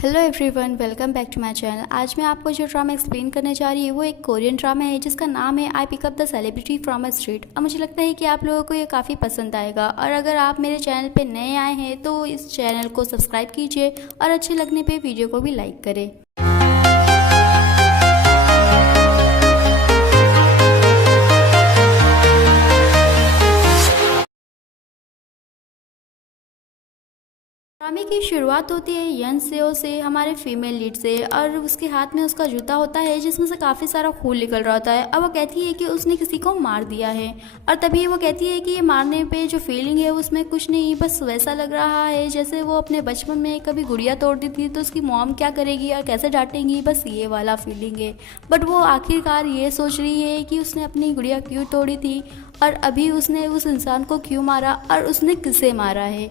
Hello everyone, welcome back to my channel. आज मैं आपको जो ड्रामा एक्सप्लेन करने जा रही हूँ वो एक कोरियन ड्रामा है जिसका नाम है I pick up the celebrity from a street. और मुझे लगता है कि आप लोगों को ये काफ़ी पसंद आएगा। और अगर आप मेरे चैनल पे नए आए हैं तो इस चैनल को सब्सक्राइब कीजिए और अच्छे लगने पे वीडियो को भी लाइक करें। ड्रामे की शुरुआत होती है यन सेओ से, हमारे फीमेल लीड से, और उसके हाथ में उसका जूता होता है जिसमें से काफ़ी सारा खून निकल रहा होता है। अब वो कहती है कि उसने किसी को मार दिया है। और तभी वो कहती है कि ये मारने पे जो फीलिंग है उसमें कुछ नहीं, बस वैसा लग रहा है जैसे वो अपने बचपन में कभी गुड़िया तोड़ दी थी तो उसकी मॉम क्या करेगी और कैसे डांटेंगी, बस ये वाला फीलिंग है। बट वो आखिरकार ये सोच रही है कि उसने अपनी गुड़िया क्यों तोड़ी थी और अभी उसने उस इंसान को क्यों मारा और उसने किसे मारा है।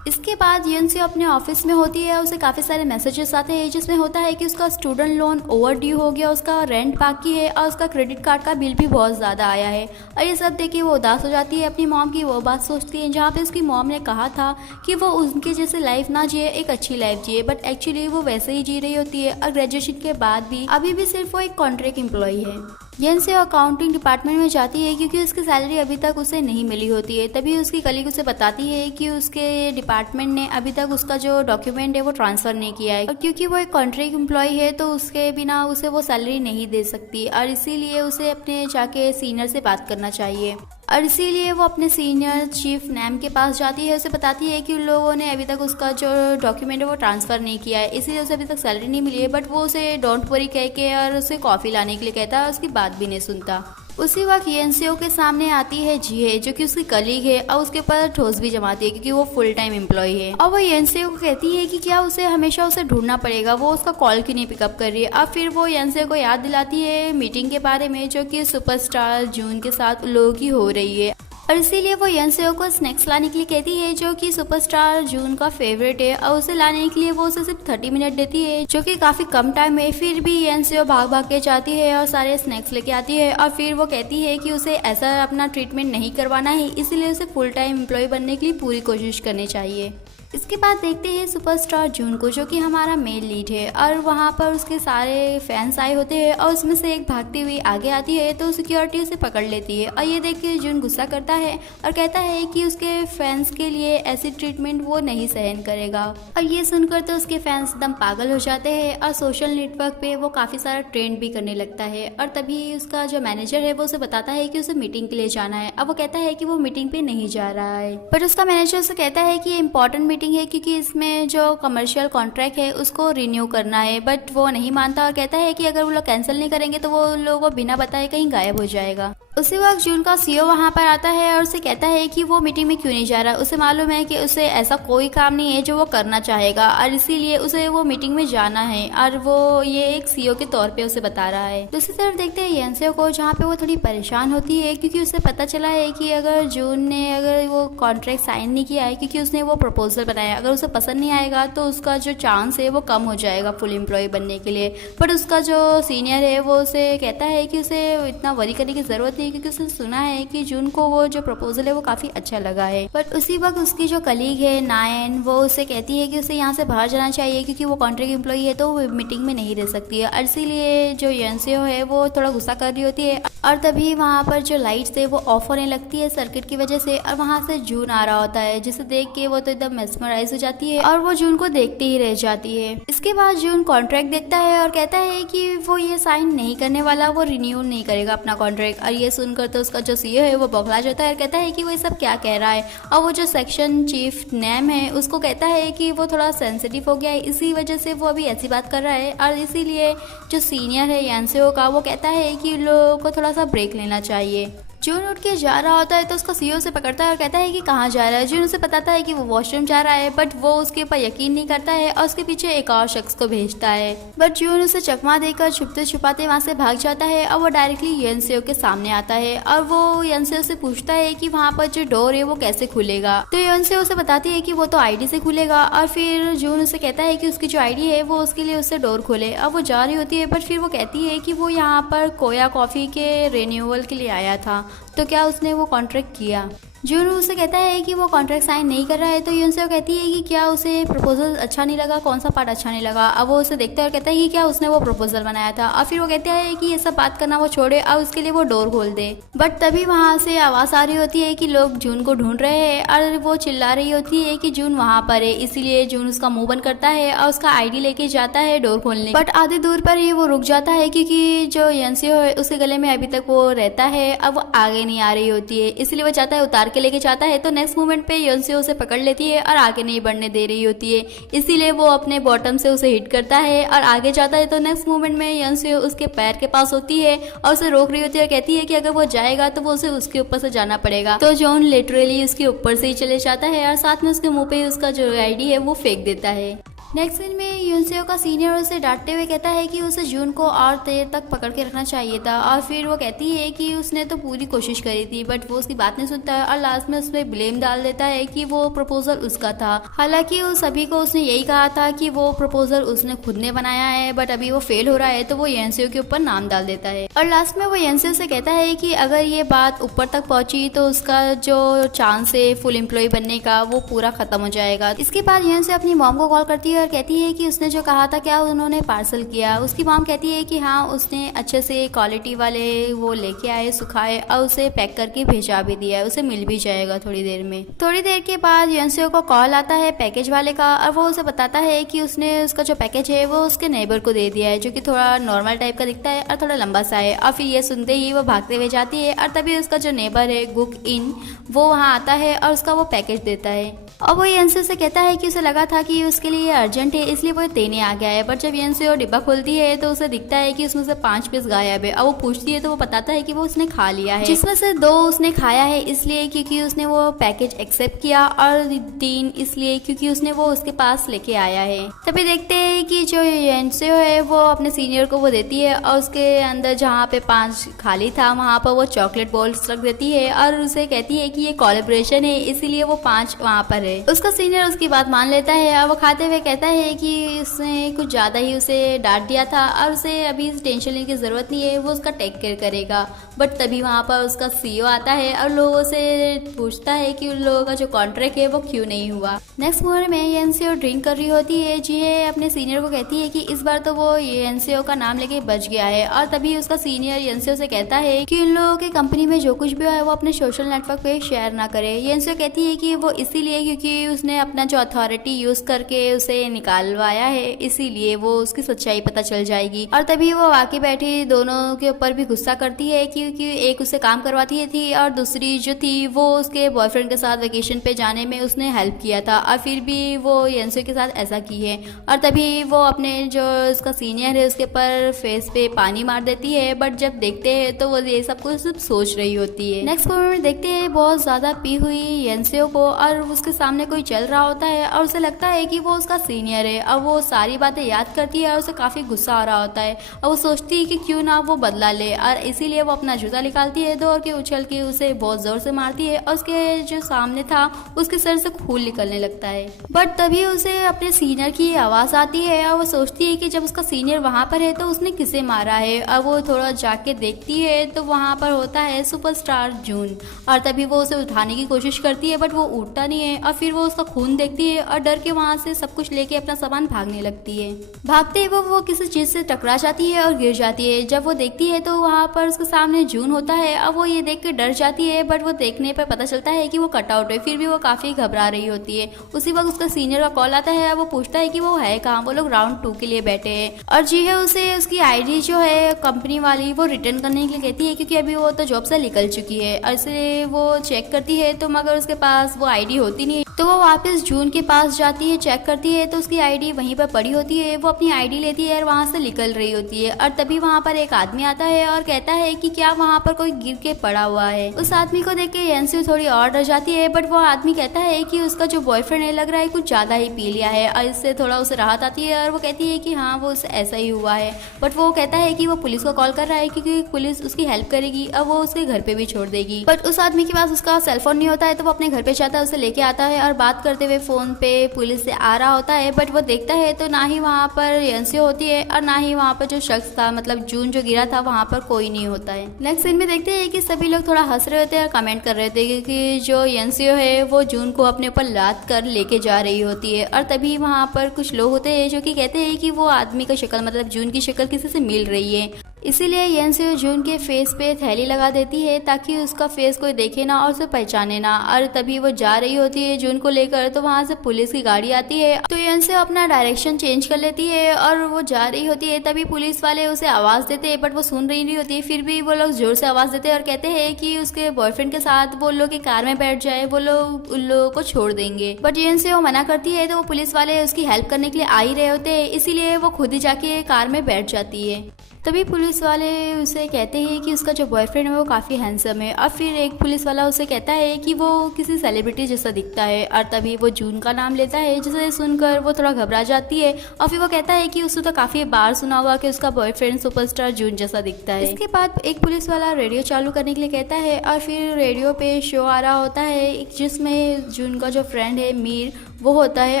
इसके बाद यूनसी अपने ऑफिस में होती है। उसे काफ़ी सारे मैसेजेस आते हैं जिसमें होता है कि उसका स्टूडेंट लोन ओवर ड्यू हो गया, उसका रेंट बाकी है और उसका क्रेडिट कार्ड का बिल भी बहुत ज़्यादा आया है। और ये सब देख के वो उदास हो जाती है। अपनी मॉम की वो बात सोचती है जहाँ पे उसकी मॉम ने कहा था कि वो उनके जैसे लाइफ ना जिए, एक अच्छी लाइफ जिए, बट एक्चुअली वो वैसे ही जी रही होती है। और ग्रेजुएशन के बाद भी अभी भी सिर्फ वो एक कॉन्ट्रैक्ट एम्प्लॉई है। यन से अकाउंटिंग डिपार्टमेंट में जाती है क्योंकि उसकी सैलरी अभी तक उसे नहीं मिली होती है। तभी उसकी कलीग उसे बताती है कि उसके डिपार्टमेंट ने अभी तक उसका जो डॉक्यूमेंट है वो ट्रांसफ़र नहीं किया है, और क्योंकि वो एक कॉन्ट्रैक्ट एम्प्लॉय है तो उसके बिना उसे वो सैलरी नहीं दे सकती, और इसीलिए उसे अपने जाके सीनियर से बात करना चाहिए। और इसीलिए वो अपने सीनियर चीफ नैम के पास जाती है। उसे बताती है कि उन लोगों ने अभी तक उसका जो डॉक्यूमेंट है वो ट्रांसफ़र नहीं किया है, इसीलिए उसे अभी तक सैलरी नहीं मिली है। बट वो उसे डोंट वरी कह के और उसे कॉफ़ी लाने के लिए कहता है और उसकी बात भी नहीं सुनता। उसी वक्त येनसेओ के सामने आती है जीहे जो कि उसकी कलीग है और उसके ऊपर ठोस भी जमाती है क्योंकि वो फुल टाइम एम्प्लॉय है। और वो येनसेओ को कहती है कि क्या उसे हमेशा उसे ढूंढना पड़ेगा, वो उसका कॉल क्यों नहीं पिकअप कर रही है। अब फिर वो येनसेओ को याद दिलाती है मीटिंग के बारे में जो कि सुपरस्टार जून के साथ लोगों की हो रही है। और इसीलिए वो येनसेओ को स्नैक्स लाने के लिए कहती है जो कि सुपरस्टार जून का फेवरेट है। और उसे लाने के लिए वो उसे सिर्फ 30 मिनट देती है जो कि काफ़ी कम टाइम है। फिर भी येनसेओ भाग भाग के जाती है और सारे स्नैक्स लेके आती है। और फिर वो कहती है कि उसे ऐसा अपना ट्रीटमेंट नहीं करवाना है, इसीलिए उसे फुल टाइम एम्प्लॉय बनने के लिए पूरी कोशिश करनी चाहिए। इसके बाद देखते हैं सुपरस्टार जून को जो कि हमारा मेल लीड है। और वहाँ पर उसके सारे फैंस आए होते हैं और उसमें से एक भागती हुई आगे आती है तो सिक्योरिटी उसे पकड़ लेती है। और ये देख के जून गुस्सा करता है और कहता है कि उसके फैंस के लिए ऐसी ट्रीटमेंट वो नहीं सहन करेगा। और ये सुनकर तो उसके फैंस एकदम पागल हो जाते हैं और सोशल नेटवर्क पे वो काफ़ी सारा ट्रेंड भी करने लगता है। और तभी उसका जो मैनेजर है वो उसे बताता है कि उसे मीटिंग के लिए जाना है। अब वो कहता है कि वो मीटिंग पे नहीं जा रहा है, बट उसका मैनेजर उसे कहता है कि ये इंपॉर्टेंट मीटिंग है क्योंकि इसमें जो कमर्शियल कॉन्ट्रैक्ट है उसको रिन्यू करना है। बट वो नहीं मानता और कहता है कि अगर वो लोग कैंसिल नहीं करेंगे तो वो लोगों को बिना बताए कहीं गायब हो जाएगा। उसी वक्त जून का सीईओ वहाँ पर आता है और उसे कहता है कि वो मीटिंग में क्यों नहीं जा रहा। उसे मालूम है कि उसे ऐसा कोई काम नहीं है जो वो करना चाहेगा और इसीलिए उसे वो मीटिंग में जाना है, और वो ये एक सीईओ के तौर पे उसे बता रहा है। दूसरी तरफ देखते हैं येनसेओ को जहाँ पे वो थोड़ी परेशान होती है क्योंकि उसे पता चला है कि अगर जून ने अगर वो कॉन्ट्रैक्ट साइन नहीं किया है क्योंकि उसने वो प्रपोजल बनाया, अगर उसे पसंद नहीं आएगा तो उसका जो चांस है वो कम हो जाएगा फुल एम्प्लॉय बनने के लिए। बट उसका जो सीनियर है वो उसे कहता है कि उसे इतना वरी करने की ज़रूरत नहीं क्योंकि उसने सुना है कि जून को वो जो प्रपोजल है वो काफ़ी अच्छा लगा है। बट उसी वक्त उसकी जो कलीग है नायन वो उसे कहती है कि उसे यहाँ से बाहर जाना चाहिए क्योंकि वो कॉन्ट्रैक्ट एम्प्लॉय है तो वो मीटिंग में नहीं रह सकती है। और इसीलिए जो येनसेओ है वो थोड़ा गुस्सा कर रही होती है। और तभी वहाँ पर जो लाइट्स है वो ऑफ होने लगती है सर्किट की वजह से, और वहाँ से जून आ रहा होता है जिसे देख के वो तो एकदम मेस्मराइज हो जाती है और वो जून को देखते ही रह जाती है। इसके बाद जून कॉन्ट्रैक्ट देखता है और कहता है कि वो ये साइन नहीं करने वाला, वो रिन्यू नहीं करेगा अपना कॉन्ट्रैक्ट। और ये सुनकर तो उसका जो सीईओ है वो बौखला जाता है और कहता है कि वो ये सब क्या कह रहा है। और वो जो सेक्शन चीफ नैम है उसको कहता है कि वो थोड़ा सेंसिटिव हो गया है, इसी वजह से वो अभी ऐसी बात कर रहा है। और इसीलिए जो सीनियर है येनसेओ का वो कहता है कि लोगों को थोड़ा सा ब्रेक लेना चाहिए। जून उठ के जा रहा होता है तो उसका सीईओ से पकड़ता है और कहता है कि कहाँ जा रहा है। जून उसे बताता है कि वो वॉशरूम जा रहा है, बट वो उसके ऊपर यकीन नहीं करता है और उसके पीछे एक और शख्स को भेजता है। बट जून उसे चकमा देकर छुपते छुपाते वहाँ से भाग जाता है और वो डायरेक्टली येनसेओ के सामने आता है। और वो येनसेओ से पूछता है कि वहाँ पर जो डोर है वो कैसे खुलेगा। तो येनसेओ उसे बताती है कि वो तो आईडी से खुलेगा। और फिर जून उसे कहता है कि उसकी जो आईडी है वो उसके लिए उससे डोर खोले। अब वो जा रही होती है बट फिर वो कहती है कि वो यहाँ पर कोया कॉफ़ी के रिन्यूअल के लिए आया था, तो क्या उसने वो कॉन्ट्रैक्ट किया। जून उसे कहता है कि वो कॉन्ट्रैक्ट साइन नहीं कर रहा है, तो यूनसेओ कहती है कि क्या उसे प्रपोजल अच्छा नहीं लगा, कौन सा पार्ट अच्छा नहीं लगा। अब वो उसे देखता है और कहता है कि क्या उसने वो प्रपोजल बनाया था। और फिर वो कहता है कि ये सब बात करना वो छोड़े और उसके लिए वो डोर खोल दे। बट तभी वहाँ से आवाज़ आ रही होती है कि लोग जून को ढूंढ रहे हैं और वो चिल्ला रही होती है कि जून वहाँ पर है। इसीलिए जून उसका मुंह बंद करता है और उसका आईडी लेके जाता है डोर खोलने। बट आधे दूर पर ही वो रुक जाता है क्योंकि जो यूनसेओ है उसके गले में अभी तक वो रहता है। अब वो आगे नहीं आ रही होती है, इसलिए वो चाहता है उतार के लेके जाता है। तो नेक्स्ट मोमेंट पे यूनसेओ उसे पकड़ लेती है और आगे नहीं बढ़ने दे रही होती है, इसीलिए वो अपने बॉटम से उसे हिट करता है और आगे जाता है। तो नेक्स्ट मोमेंट में यूनसेओ उसके पैर के पास होती है और उसे रोक रही होती है और कहती है कि अगर वो जाएगा तो वो उसे उसके ऊपर से जाना पड़ेगा। तो जॉन लिटरली उसके ऊपर से ही चले जाता है और साथ में उसके मुंह पे उसका जो आईडी है वो फेंक देता है। नेक्स्ट सीन में यूनसेओ का सीनियर उसे डांटते हुए कहता है कि उसे जून को और देर तक पकड़ के रखना चाहिए था। और फिर वो कहती है कि उसने तो पूरी कोशिश करी थी, बट वो उसकी बात नहीं सुनता है और लास्ट में उसमें ब्लेम डाल देता है कि वो प्रपोजल उसका था। हालांकि उस सभी को उसने यही कहा था कि वो प्रपोजल उसने खुद ने बनाया है, बट अभी वो फेल हो रहा है तो वो यूनसेओ के ऊपर नाम डाल देता है। और लास्ट में वो यूनसेओ से कहता है कि अगर ये बात ऊपर तक पहुंची तो उसका जो चांस है फुल एम्प्लॉय बनने का वो पूरा खत्म हो जाएगा। इसके बाद यूनसेओ अपनी मॉम को कॉल करती है और कहती है कि उसने जो कहा था क्या उन्होंने पार्सल किया। उसकी मॉम कहती है कि हाँ, उसने अच्छे से क्वालिटी वाले वो लेके आए, सुखाए और उसे पैक करके भेजा भी दिया है, उसे मिल भी जाएगा थोड़ी देर में। थोड़ी देर के बाद यूनसेओ को कॉल आता है पैकेज वाले का और वो उसे बताता है कि उसने उसका जो पैकेज है वो उसके नेबर को दे दिया है, जो कि थोड़ा नॉर्मल टाइप का दिखता है और थोड़ा लंबा सा है। और फिर ये सुनते ही वो भागते हुए जाती है और तभी उसका जो नेबर है गुक इन वो वहाँ आता है और उसका वो पैकेज देता है। और वो यूनसेओ से कहता है कि उसे लगा था कि उसके लिए अर्जेंट है इसलिए वो देने आ गया है। बट जब यूनसेओ डिब्बा खोलती है तो उसे दिखता है कि उसमें से 5 पीस गायब है। और वो पूछती है तो वो बताता है कि वो उसने खा लिया है, जिसमें से 2 उसने खाया है इसलिए क्योंकि उसने वो पैकेज एक्सेप्ट किया और 3 इसलिए क्योंकि उसने वो उसके पास लेके आया है। तभी देखते हैं कि जो यूनसेओ है वो अपने सीनियर को वो देती है और उसके अंदर जहाँ पे 5 खाली था वहाँ पर वो चॉकलेट बॉल्स रख देती है और उसे कहती है कि ये कोलैबोरेशन है इसीलिए वो 5 वहाँ पर है। उसका सीनियर उसकी बात मान लेता है और वो खाते हुए कहता है कि उसने कुछ ज्यादा ही उसे डांट दिया था और उसे अभी टेंशन लेने की जरूरत नहीं है, वो उसका टेक केयर करेगा। बट तभी वहाँ पर उसका सीईओ आता है और लोगों से पूछता है कि उन लोगों का जो कॉन्ट्रैक्ट है वो क्यों नहीं हुआ। नेक्स्ट मोमेंट में यूनसेओ ड्रिंक कर रही होती है, जी अपने सीनियर को कहती है कि इस बार तो वो यूनसेओ का नाम लेके बच गया है। और तभी उसका सीनियर यूनसेओ से कहता है कि उन लोगों के कंपनी में जो कुछ भी है वो अपने सोशल नेटवर्क पे शेयर ना करे। यूनसेओ कहती है कि वो इसीलिए क्योंकि उसने अपना जो अथॉरिटी यूज करके उसे निकालवाया है, इसीलिए वो उसकी सच्चाई पता चल जाएगी। और तभी वो आके बैठी दोनों के ऊपर भी गुस्सा करती है क्योंकि एक उसे काम करवाती थी और दूसरी जो थी वो उसके बॉयफ्रेंड के साथ वेकेशन पे जाने में उसने हेल्प किया था और फिर भी वो यूनसेओ के साथ ऐसा की है। और तभी वो अपने जो उसका सीनियर है उसके ऊपर फेस पे पानी मार देती है। बट जब देखते हैं तो वो ये सब कुछ सिर्फ सोच रही होती है। नेक्स्ट मोमेंट देखते हैं बहुत ज्यादा पी हुई यूनसेओ को और उसके सामने कोई चल रहा होता है और उसे लगता है कि वो उसका सीनियर है। और वो सारी बातें याद करती है और उसे काफी गुस्सा आ रहा होता है और वो सोचती है कि क्यों ना वो बदला ले। और इसीलिए वो अपना जूता निकालती है, दौड़ के उछल के उसे बहुत जोर से मारती है और उसके जो सामने था उसके सर से खून निकलने लगता है। बट तभी उसे अपने सीनियर की आवाज आती है और वो सोचती है कि जब उसका सीनियर वहां पर है तो उसने किसे मारा है। और वो थोड़ा जाके देखती है तो वहां पर होता है सुपरस्टार जून। और तभी वो उसे उठाने की कोशिश करती है बट वो उठता नहीं है। और फिर वो उसका खून देखती है और डर के वहां से सब कुछ लेके अपना सामान भागने लगती है। भागते वो किसी चीज से टकरा जाती है और गिर जाती है। जब वो देखती है तो वहां पर उसके सामने जून होता है। अब वो ये देख के डर जाती है बट वो देखने पर पता चलता है कि वो कटआउट है। फिर भी वो काफी घबरा रही होती है। उसी वक्त उसका सीनियर का कॉल आता है। वो पूछता है कि वो है कहाँ। वो लोग राउंड 2 के लिए बैठे हैं और जी है उसे उसकी आईडी जो है कंपनी वाली वो रिटर्न करने के लिए कहती है क्योंकि अभी वो तो जॉब से निकल चुकी है। ऐसे वो चेक करती है तो मगर उसके पास वो आईडी होती नहीं। तो वो वापस जून के पास जाती है, चेक करती है तो उसकी आईडी वहीं पर पड़ी होती है। वो अपनी आईडी लेती है और वहां से निकल रही होती है। और तभी वहां पर एक आदमी आता है और कहता है कि क्या वहां पर कोई गिर के पड़ा हुआ है। उस आदमी को देख के यूनसेओ थोड़ी और डर जाती है बट वो आदमी कहता है कि उसका जो बॉयफ्रेंड है लग रहा है कुछ ज्यादा ही पी लिया है। और इससे थोड़ा उसे राहत आती है और वो कहती है कि हाँ वो ऐसा ही हुआ है। बट वो कहता है कि वो पुलिस को कॉल कर रहा है क्योंकि पुलिस उसकी हेल्प करेगी और वो उसके घर पे भी छोड़ देगी। बट उस आदमी के पास उसका सेलफोन नहीं होता है तो वो अपने घर पे जाता है, उसे लेके आता है और और बात करते हुए फ़ोन पे पुलिस से आ रहा होता है, बट वो देखता है तो ना ही वहाँ पर यंसियो होती है और ना ही वहाँ पर जो शख्स था, मतलब जून जो गिरा था, वहाँ पर कोई नहीं होता है। नेक्स्ट सीन में देखते हैं कि सभी लोग थोड़ा हंस रहे होते हैं और कमेंट कर रहे थे कि जो यंसियो है वो जून को अपने ऊपर लाद कर लेके जा रही होती है। और तभी वहाँ पर कुछ लोग होते हैं जो कि कहते हैं कि वो आदमी का शक्ल, मतलब जून की शक्ल किसी से मिल रही है। इसीलिए यंसियो जून के फेस पे थैली लगा देती है ताकि उसका फेस कोई देखे ना और उसे पहचाने ना। और तभी वो जा रही होती है जून को लेकर, तो वहाँ से पुलिस की गाड़ी आती है, तो यंसियो अपना डायरेक्शन चेंज कर लेती है और वो जा रही होती है। तभी पुलिस वाले उसे आवाज़ देते हैं, बट वो सुन रही नहीं होती है। फिर भी वो लोग जोर से आवाज़ देते हैं और कहते हैं कि उसके बॉयफ्रेंड के साथ वो लोग की कार में बैठ जाए, वो लोग उन लोगों को छोड़ देंगे। बट यंसियो मना करती है, तो वो पुलिस वाले उसकी हेल्प करने के लिए आ ही रहे होते हैं, इसीलिए वो खुद ही जाके कार में बैठ जाती है। तभी पुलिस वाले उसे कहते हैं कि उसका जो बॉयफ्रेंड है वो काफ़ी हैंडसम है। और फिर एक पुलिस वाला उसे कहता है कि वो किसी सेलिब्रिटी जैसा दिखता है। और तभी वो जून का नाम लेता है, जिसे सुनकर वो थोड़ा घबरा जाती है। और फिर वो कहता है कि उसने तो काफ़ी बार सुना होगा कि उसका बॉयफ्रेंड सुपरस्टार जून जैसा दिखता है। इसके बाद एक पुलिस वाला रेडियो चालू करने के लिए कहता है और फिर रेडियो पे शो आ रहा होता है जिसमें जून का जो फ्रेंड है मीर वो होता है।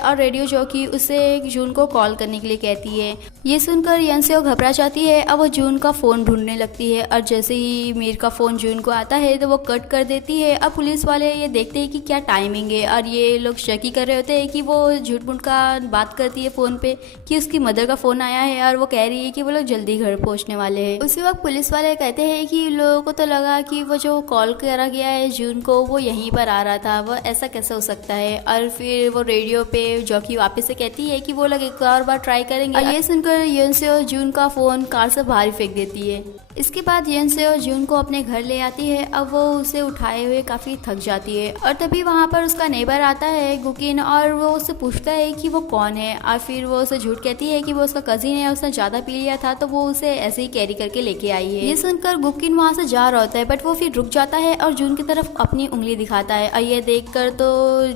और रेडियो जॉकी उसे जून को कॉल करने के लिए कहती है। ये सुनकर यंसियो घबरा जाती है। अब वो जून का फ़ोन ढूंढने लगती है और जैसे ही मीर का फ़ोन जून को आता है तो वो कट कर देती है। अब पुलिस वाले ये देखते हैं कि क्या टाइमिंग है और ये लोग शक ही कर रहे होते हैं कि वो झूठ मूठ का बात करती है फ़ोन पे कि उसकी मदर का फ़ोन आया है और वो कह रही है कि वो लोग जल्दी घर पहुँचने वाले हैं। उसी वक्त पुलिस वाले कहते हैं कि लोगों को तो लगा कि वो जो कॉल करा गया है जून को वो यहीं पर आ रहा था, वो ऐसा कैसे हो सकता है। और फिर वो रेडियो पे जॉकी वापस से कहती है कि वो लोग एक और बार ट्राई करेंगे। और ये सुनकर यंसियो जून का फ़ोन कार से बाहर फेंक देती है। इसके बाद यंसियो जून को अपने घर ले आती है। अब वो उसे उठाए हुए काफ़ी थक जाती है और तभी वहाँ पर उसका नेबर आता है गुकिन, और वो उससे पूछता है कि वो कौन है। और फिर वो उसे झूठ कहती है कि वो उसका कजिन है, उसने ज़्यादा पी लिया था तो वो उसे ऐसे ही कैरी करके लेके आई है। ये सुनकर गुकिन वहाँ से जा रहा होता है, बट वो फिर रुक जाता है और जून की तरफ अपनी उंगली दिखाता है। और ये देख कर तो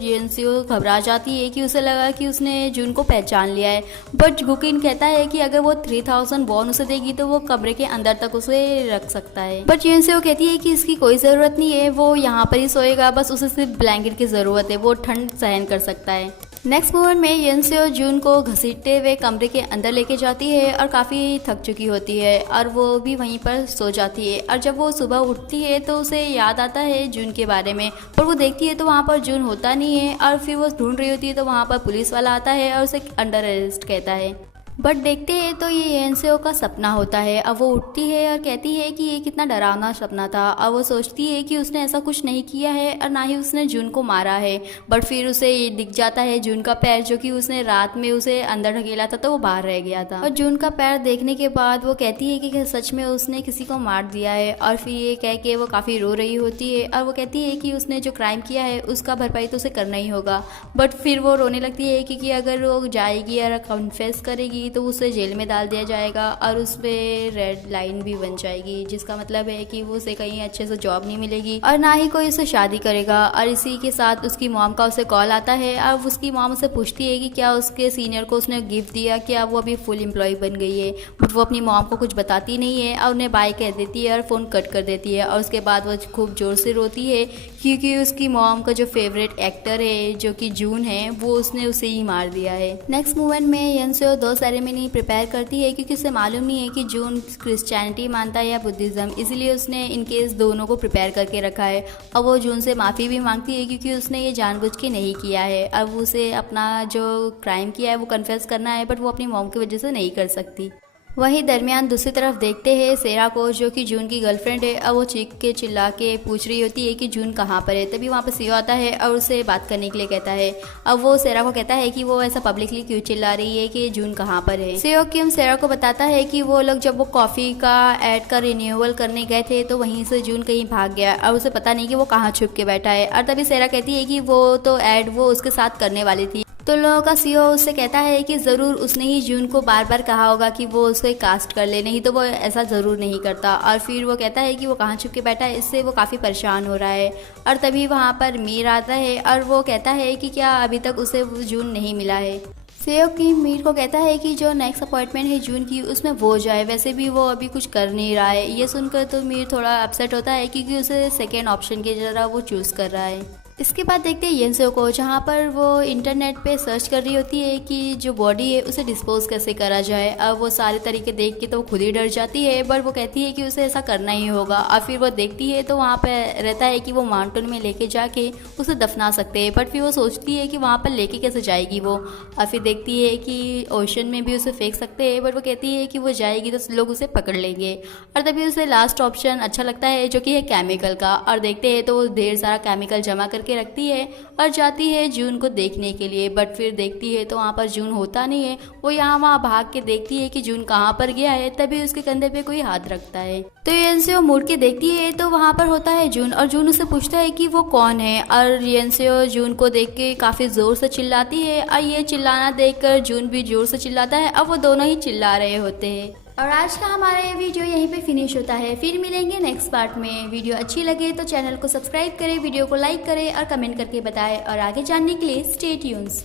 यंसियो घबरा जाती है कि उसे लगा कि उसने जून को पहचान लिया है। बट गुकिन कहता है कि अगर वो 3000 वॉन उसे देगी तो वो कमरे के अंदर तक उसे रख सकता है। बट यंसियो कहती है कि इसकी कोई ज़रूरत नहीं है, वो यहाँ पर ही सोएगा, बस उसे सिर्फ ब्लैंकेट की ज़रूरत है, वो ठंड सहन कर सकता है। नेक्स्ट मोमेंट में यंसियो जून को घसीटते हुए कमरे के अंदर लेके जाती है और काफ़ी थक चुकी होती है और वो भी वहीं पर सो जाती है। और जब वो सुबह उठती है तो उसे याद आता है जून के बारे में, और वो देखती है तो वहाँ पर जून होता नहीं है। और फिर वो ढूंढ रही होती है तो वहाँ पर पुलिस वाला आता है और उसे अंडर अरेस्ट कहता है। बट देखते हैं तो ये यंसियो का सपना होता है। अब वो उठती है और कहती है कि ये कितना डरावना सपना था। अब वो सोचती है कि उसने ऐसा कुछ नहीं किया है और ना ही उसने जून को मारा है। बट फिर उसे ये दिख जाता है जून का पैर, जो कि उसने रात में उसे अंदर ढकेला था तो वो बाहर रह गया था। और जून का पैर देखने के बाद वो कहती है कि सच में उसने किसी को मार दिया है। और फिर ये कह के वो काफ़ी रो रही होती है और वो कहती है कि उसने जो क्राइम किया है उसका भरपाई तो उसे करना ही होगा। बट फिर वो रोने लगती है क्योंकि अगर वो जाएगी और कन्फेस करेगी तो उसे जेल में डाल दिया जाएगा और उस पर रेड लाइन भी बन जाएगी, जिसका मतलब है कि वो उसे कहीं अच्छे से जॉब नहीं मिलेगी और ना ही कोई उसे शादी करेगा। और इसी के साथ उसकी मॉम का उसे कॉल आता है। अब उसकी मॉम उसे पूछती है कि क्या उसके सीनियर को उसने गिफ्ट दिया, क्या वो अभी फुल एम्प्लॉय बन गई है। बट वो अपनी मॉम को कुछ बताती नहीं है और उन्हें बाय कह देती है और फ़ोन कट कर देती है। और उसके बाद वो खूब ज़ोर से रोती है क्योंकि उसकी मॉम का जो फेवरेट एक्टर है जो कि जून है वो उसने उसे ही मार दिया है। नेक्स्ट मोमेंट में यंसियो 2 सेरेमनी प्रिपेयर करती है क्योंकि उसे मालूम नहीं है कि जून क्रिश्चियनिटी मानता है या बुद्धिज़्म, इसलिए उसने इनकेस दोनों को प्रिपेयर करके रखा है। अब वो जून से माफ़ी भी मांगती है क्योंकि उसने ये जानबूझ के नहीं किया है। अब उसे अपना जो क्राइम किया है वो कन्फेस करना है, बट वो अपनी मॉम की वजह से नहीं कर सकती। वहीं दरमियान दूसरी तरफ देखते हैं सेरा को, जो कि जून की गर्लफ्रेंड है। अब वो चीख के चिल्ला के पूछ रही होती है कि जून कहाँ पर है। तभी वहाँ पर सीओ आता है और उसे बात करने के लिए कहता है। अब वो सेरा को कहता है कि वो ऐसा पब्लिकली क्यों चिल्ला रही है कि जून कहाँ पर है। सीओ किम सेरा को बताता है कि वो लोग जब वो कॉफ़ी का ऐड का रिन्यूअल करने गए थे तो वहीं से जून कहीं भाग गया और उसे पता नहीं कि वो कहाँ छुप के बैठा है। और तभी सेरा कहती है कि वो तो ऐड वो उसके साथ करने वाली थी। तो लोगों का सीओ उससे कहता है कि ज़रूर उसने ही जून को बार बार कहा होगा कि वो उसको कास्ट कर ले, नहीं तो वो ऐसा ज़रूर नहीं करता। और फिर वो कहता है कि वो कहाँ छुप के बैठा है, इससे वो काफ़ी परेशान हो रहा है। और तभी वहाँ पर मीर आता है और वो कहता है कि क्या अभी तक उसे जून नहीं मिला है। सीओ की मीर को कहता है कि जो नेक्स्ट अपॉइंटमेंट है जून की उसमें वो जाए, वैसे भी वो अभी कुछ कर नहीं रहा है। ये सुनकर तो मीर थोड़ा अपसेट होता है क्योंकि उसे सेकेंड ऑप्शन की जगह वो चूज़ कर रहा है। इसके बाद देखते हैं येनसेओ को, जहाँ पर वो इंटरनेट पे सर्च कर रही होती है कि जो बॉडी है उसे डिस्पोज कैसे करा जाए। अब वो सारे तरीके देख के तो खुद ही डर जाती है, बट वो कहती है कि उसे ऐसा करना ही होगा। और फिर वो देखती है तो वहाँ पे रहता है कि वो माउंटेन में लेके जाके उसे दफना सकते हैं, बट फिर वो सोचती है कि वहाँ पर लेके कैसे जाएगी वो। और फिर देखती है कि ओशन में भी उसे फेंक सकते हैं, बट वो कहती है कि वो जाएगी तो लोग उसे पकड़ लेंगे। और तभी उसे लास्ट ऑप्शन अच्छा लगता है, जो कि है केमिकल का। और देखते हैं तो वो ढेर सारा केमिकल जमा करके रखती है और जाती है जून को देखने के लिए। बट फिर देखती है तो वहाँ पर जून होता नहीं है। वो यहाँ वहाँ भाग के देखती है कि जून कहाँ पर गया है, तभी उसके कंधे पे कोई हाथ रखता है। तो येनसेओ मुड़ के देखती है तो वहाँ पर होता है जून, और जून उसे पूछता है कि वो कौन है। और येनसेओ जून को देख के काफ़ी ज़ोर से चिल्लाती है, और ये चिल्लाना देखकर जून भी जोर से चिल्लाता है। अब वो दोनों ही चिल्ला रहे होते हैं। और आज का हमारा ये वीडियो यहीं पे फिनिश होता है। फिर मिलेंगे नेक्स्ट पार्ट में। वीडियो अच्छी लगे तो चैनल को सब्सक्राइब करें, वीडियो को लाइक करें और कमेंट करके बताएं। और आगे जानने के लिए स्टे ट्यून्स।